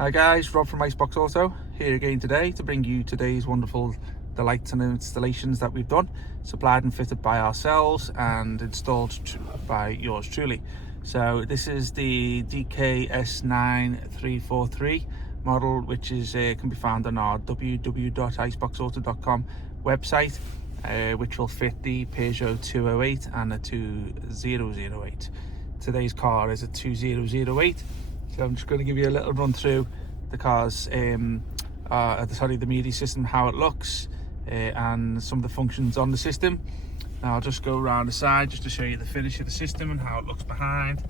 Hi guys, Rob from Icebox Auto here again today to bring you today's wonderful delights and installations that we've done, supplied and fitted by ourselves and installed by yours truly. So this is the DKS9343 model, which is can be found on our www.iceboxauto.com website, which will fit the Peugeot 208 and a 2008. Today's car is a 2008. So I'm just going to give you a little run through the car's, the media system, how it looks, and some of the functions on the system. Now I'll just go around the side just to show you the finish of the system and how it looks behind.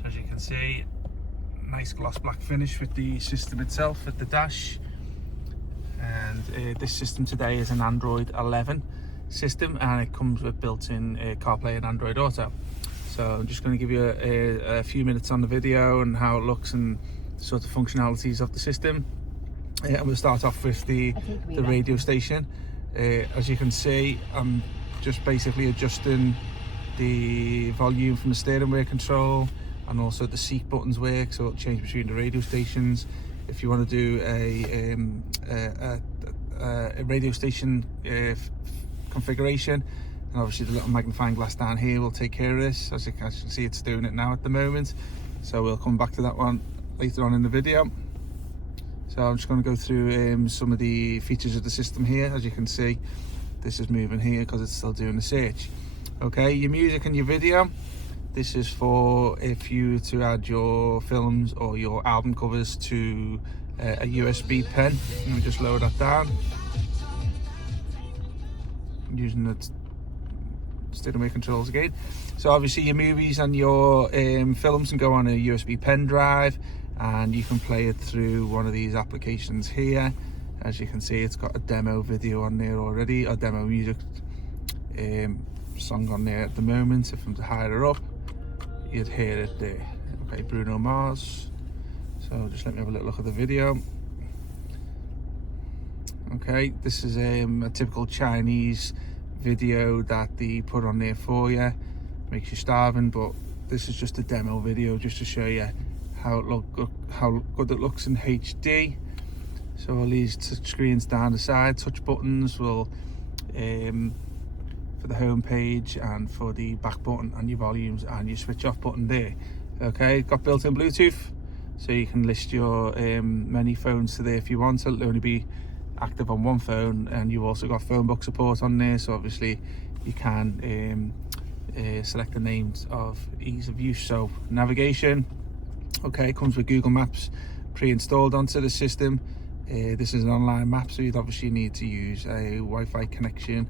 So as you can see, nice gloss black finish with the system itself at the dash. And this system today is an Android 11 system, and it comes with built-in CarPlay and Android Auto. So I'm just going to give you a few minutes on the video and how it looks and the sort of functionalities of the system. And we'll start off with the radio station. As you can see, I'm just basically adjusting the volume from the steering wheel control, and also the seat buttons work, so it'll change between the radio stations. If you want to do a radio station configuration, and obviously the little magnifying glass down here will take care of this. As you can see, it's doing it now at the moment, so we'll come back to that one later on in the video. So I'm just going to go through some of the features of the system here. As you can see, this is moving here because it's still doing the search. Okay, your music and your video, this is for if you to add your films or your album covers to a USB pen. Let me just lower that down using the steering wheel controls again. So obviously your movies and your films can go on a USB pen drive, and you can play it through one of these applications here. As you can see, it's got a demo video on there already, a demo music song on there at the moment. If I'm to higher her up, you'd hear it there. Okay, Bruno Mars. So just let me have a little look at the video. Okay, this is a typical Chinese video that they put on there for you. Makes you starving, but this is just a demo video just to show you how good it looks in HD. So all these touch screens down the side, touch buttons will for the home page and for the back button and your volumes and your switch off button there. Okay, got built-in Bluetooth, so you can list your many phones to there if you want. It'll only be active on one phone, and you've also got phone book support on there, so obviously you can select the names of ease of use. So navigation, okay, comes with Google Maps pre-installed onto the system. This is an online map, so you'd obviously need to use a Wi-Fi connection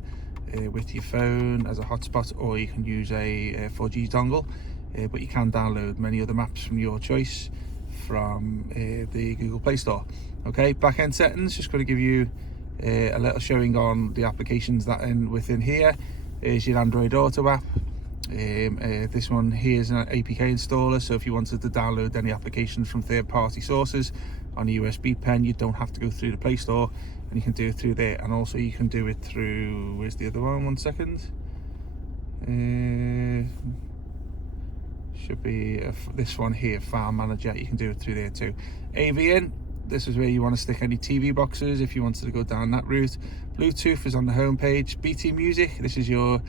with your phone as a hotspot, or you can use a 4G dongle, but you can download many other maps from your choice from the Google Play Store. Okay, back-end settings, just going to give you a little showing on the applications that within here is your Android Auto app. This one here is an APK installer, so if you wanted to download any applications from third-party sources on a USB pen, you don't have to go through the Play Store, and you can do it through there. And also you can do it through, where's the other one second, should be this one here, File Manager. You can do it through there too. AVN, this is where you want to stick any TV boxes if you wanted to go down that route. Bluetooth is on the home page. BT Music, this is your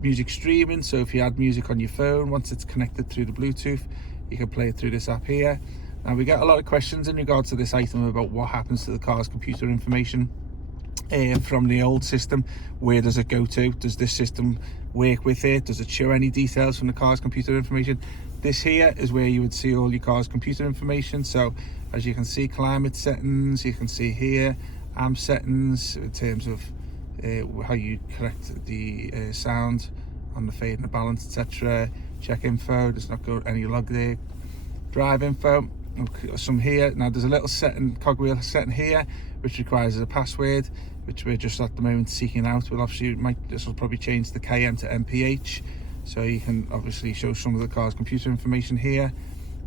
music streaming, so if you add music on your phone, once it's connected through the Bluetooth, you can play it through this app here. Now we get a lot of questions in regards to this item about what happens to the car's computer information from the old system. Where does it go to? Does this system work with it? Does it show any details from the car's computer information? This here is where you would see all your car's computer information. So as you can see, climate settings, you can see here amp settings in terms of how you correct the sound on the fade and the balance, etc. Check info, there's not got any log there. Drive info, okay, some here. Now there's a little setting, cogwheel setting here, which requires a password, which we're just at the moment seeking out. We'll obviously this will probably change the KM to MPH, so you can obviously show some of the car's computer information here.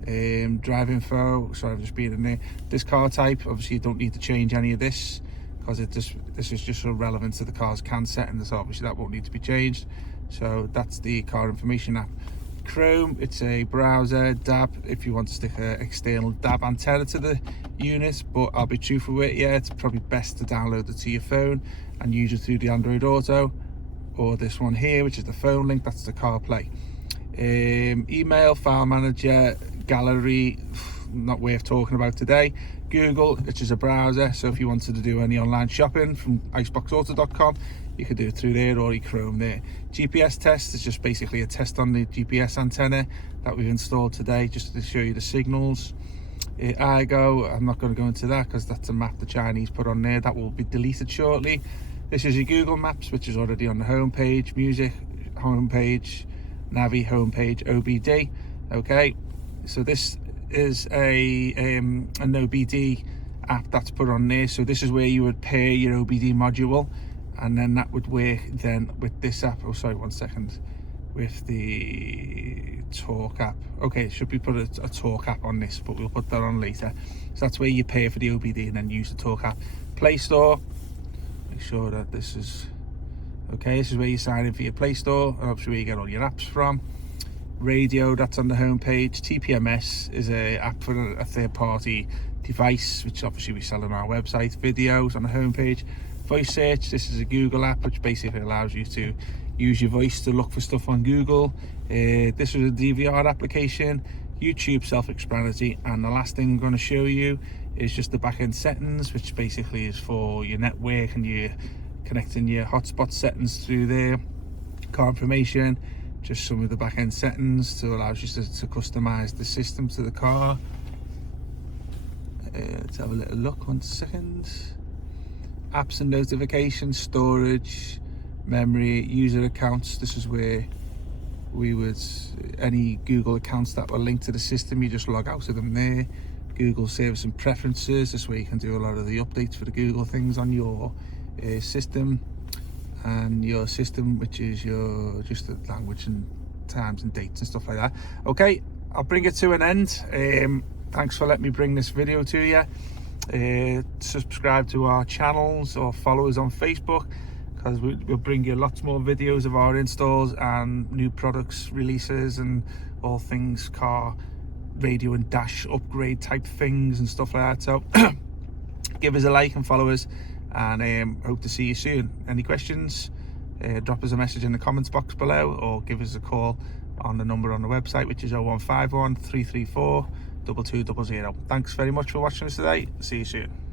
Drive info, sorry, I've just been in there. This car type, obviously you don't need to change any of this, because this is just so relevant to the car's CAN settings, so obviously that won't need to be changed. So that's the car information app. Chrome, it's a browser. DAB, if you want to stick an external DAB antenna to the unit, but I'll be truthful with you, it's probably best to download it to your phone and use it through the Android Auto, or this one here, which is the phone link, that's the CarPlay. Email, file manager, gallery, not worth talking about today. Google, which is a browser, so if you wanted to do any online shopping from iceboxauto.com, you could do it through there, or your Chrome there. GPS test is just basically a test on the GPS antenna that we've installed today, just to show you the signals. iGo, I'm not going to go into that because that's a map the Chinese put on there that will be deleted shortly. This is your Google Maps, which is already on the home page. Music, home page. Navi, home page. OBD. Okay, so this is a an OBD app that's put on there. So this is where you would pair your OBD module, and then that would work then with this app. Oh, sorry, 1 second. With the Talk app. Okay, should we put a Talk app on this, but we'll put that on later. So that's where you pay for the OBD and then use the Talk app. Play Store. Make sure that this is okay. This is where you sign in for your Play Store, and obviously where you get all your apps from. Radio, that's on the home page. TPMS is a app for a third-party device, which obviously we sell on our website. Videos on the home page. Voice search, this is a Google app which basically allows you to use your voice to look for stuff on Google. This is a DVR application. YouTube, self-explanatory. And the last thing I'm going to show you is just the back-end settings, which basically is for your network and your connecting your hotspot settings through there. Car information, just some of the back-end settings to allow you to customize the system to the car. Let's have a little look, 1 second. Apps and notifications, storage, memory, user accounts. This is where we would, any Google accounts that were linked to the system, you just log out of them there. Google service and preferences, this way you can do a lot of the updates for the Google things on your system. And your system, which is your just the language and times and dates and stuff like that. Okay, I'll bring it to an end. Thanks for letting me bring this video to you. Subscribe to our channels or follow us on Facebook, because we'll bring you lots more videos of our installs and new products releases and all things car radio and dash upgrade type things and stuff like that. So give us a like and follow us, and hope to see you soon. Any questions, drop us a message in the comments box below, or give us a call on the number on the website, which is 0151 334 2200. Thanks very much for watching us today. See you soon.